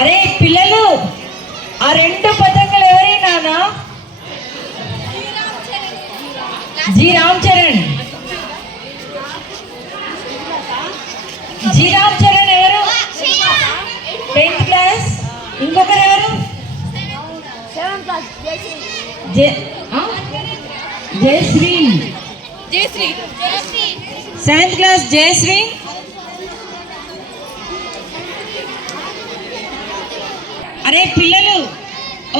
అరే పిల్లలు, ఆ రెండు పతంగులు ఎవరి నాన్న? జి రామ్ చరణ్. జి రామ్ చరణ్ ఎవరు? 10th class. ఇంకొకరు ఎవరు? జయశ్రీ. 7th class Jayashree. అరే పిల్లలు,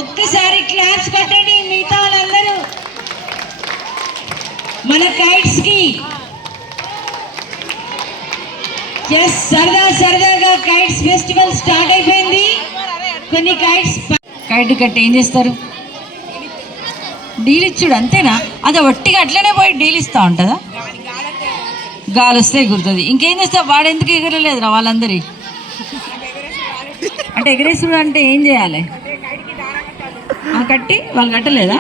ఒక్కసారి క్లాప్స్ కొట్టండి మిగతా వాళ్ళందరూ మన కైట్స్ కి. సరదాగా కైట్స్ ఫెస్టివల్ స్టార్ట్ అయిపోయింది. కొన్ని కైట్స్ కైట్ కట్టి ఏం చేస్తారు? డీల్ ఇచ్చుడు అంతేనా? అది ఒట్టిగా అట్లనే పోయి డీల్ ఇస్తా ఉంటుందా? గాలి వస్తే ఎగురుతుంది. ఇంకేం చేస్తా? వాడు ఎందుకు ఎగరలేదు రా వాళ్ళందరి? అంటే ఎగరేసుడు అంటే ఏం చేయాలి? కట్టి వాళ్ళు కట్టలేదా?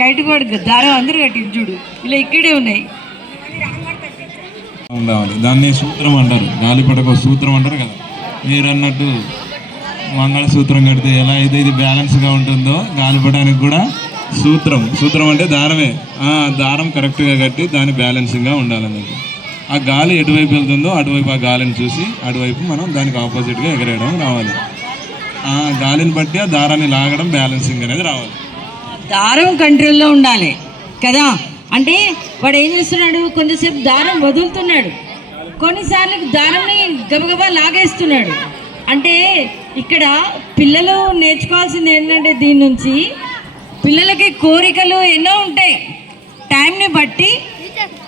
కైట్ కూడా దారం అందరూ కట్టి చూడు, ఇలా ఇక్కడే ఉన్నాయి. ఉండాలి, దాన్ని సూత్రం అంటారు. గాలిపటకు సూత్రం అంటారు కదా. మీరు అన్నట్టు మంగళసూత్రం కడితే ఎలా అయితే ఇది బ్యాలెన్స్గా ఉంటుందో, గాలిపటానికి కూడా సూత్రం అంటే దారమే. దారం కరెక్ట్గా కట్టి దాన్ని బ్యాలెన్సింగ్గా ఉండాలన్నట్టు. ఆ గాలి ఎటువైపు వెళ్తుందో అటువైపు ఆ గాలిని చూసి అటువైపు మనం దానికి ఆపోజిట్గా ఎగరేయడం రావాలి. ఆ గాలిని బట్టి ఆ దారాన్ని లాగడం, బ్యాలెన్సింగ్ అనేది రావాలి. దారం కంట్రోల్లో ఉండాలి కదా. అంటే వాడు ఏం చేస్తున్నాడు? కొంతసేపు దారం వదులుతున్నాడు, కొన్నిసార్లు దారాన్ని గబగబా లాగేస్తున్నాడు. అంటే ఇక్కడ పిల్లలు నేర్చుకోవాల్సింది ఏంటంటే, దీని నుంచి పిల్లలకి కోరికలు ఎన్నో ఉంటాయి. టైంని బట్టి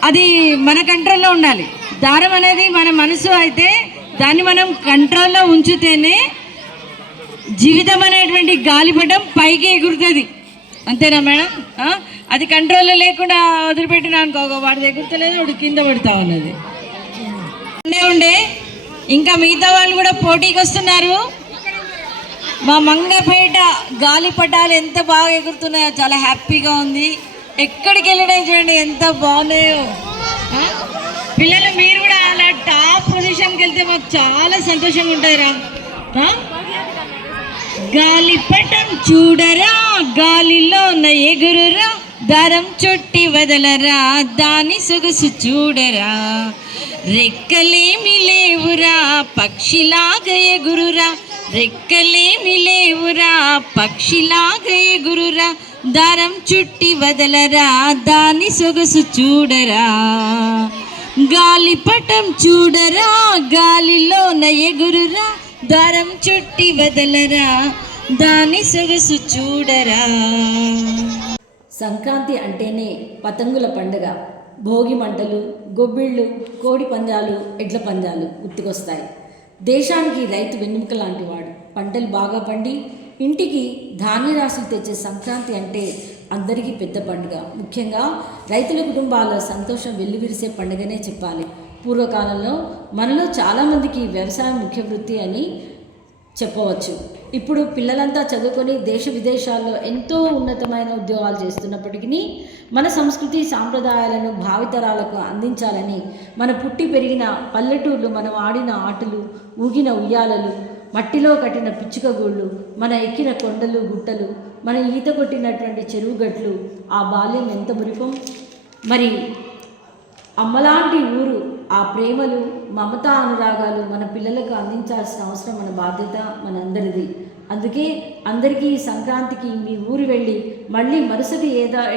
అది మన కంట్రోల్లో ఉండాలి. దారం అనేది మన మనసు అయితే దాన్ని మనం కంట్రోల్లో ఉంచితేనే జీవితం అనేటువంటి గాలిపటం పైకి ఎగురుతుంది. అంతేనా మేడం? అది కంట్రోల్లో లేకుండా వదిలిపెట్టినా అనుకో, వాడిది ఎగురుతలేదు, వాడు కింద పడుతూ ఉన్నది. ఉండే ఇంకా మిగతా వాళ్ళు కూడా పోటీకి వస్తున్నారు. మా మంగపేట గాలిపటాలు ఎంత బాగా ఎగురుతున్నాయో, చాలా హ్యాపీగా ఉంది. ఎక్కడికి వెళ్ళినా చూడండి ఎంత బాగున్నాయో. పిల్లలు మీరు కూడా అలా టాప్ పొజిషన్కి వెళ్తే మాకు చాలా సంతోషంగా ఉంటాయిరా. గాలిపటం చూడరా, గాలిలో ఎగురురా, దారం చుట్టి వదలరా, దాని సొగసు చూడరా. రెక్కలేమి లేవురా, పక్షిలాగా ఎగురురా, రెక్కలేమి లేవురా, పక్షిలాగా ఎగురురా, దారం చుట్టి వదలరా, దాని సొగసు చూడరా. గాలిపటం చూడరా, గాలిలో ఎగురురా, దారం చుట్టి వదలరా, దాని సొగసు చూడరా. సంక్రాంతి అంటేనే పతంగుల పండుగ. భోగి మంటలు, గొబ్బిళ్ళు, కోడి పందాలు, ఎడ్ల పందాలు గుర్తుకొస్తాయి. దేశానికి రైతు వెన్నెముక లాంటి వాడు. పంటలు బాగా పండి ఇంటికి ధాన్యరాశులు తెచ్చే సంక్రాంతి అంటే అందరికీ పెద్ద పండుగ. ముఖ్యంగా రైతుల కుటుంబాల సంతోషం వెల్లివిరిసే పండుగనే చెప్పాలి. పూర్వకాలంలో మనలో చాలామందికి వ్యవసాయం ముఖ్య వృత్తి అని చెప్పవచ్చు. ఇప్పుడు పిల్లలంతా చదువుకొని దేశ విదేశాల్లో ఎంతో ఉన్నతమైన ఉద్యోగాలు చేస్తున్నప్పటికీ మన సంస్కృతి సాంప్రదాయాలను భావితరాలకు అందించాలని మన పుట్టి పెరిగిన పల్లెటూళ్ళు, మనం ఆడిన ఆటలు, ఊగిన ఉయ్యాలలు, మట్టిలో కట్టిన పిచ్చుకగూళ్ళు, మన ఎక్కిన కొండలు గుట్టలు, మన ఈత కొట్టినటువంటి చెరువు గట్లు, ఆ బాల్యం ఎంత మురిపం. మరి అమ్మలాంటి ఊరు, ఆ ప్రేమలు, మమతా అనురాగాలు మన పిల్లలకు అందించాల్సిన అవసరం, మన బాధ్యత మనందరిది. అందుకే అందరికీ సంక్రాంతికి మీ ఊరు వెళ్ళి మళ్ళీ మరుసటి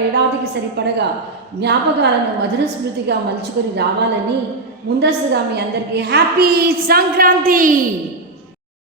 ఏడాదికి సరిపడగా జ్ఞాపకాలను మధుర స్మృతిగా మలుచుకొని రావాలని ముందస్తుగా మీ అందరికీ హ్యాపీ సంక్రాంతి.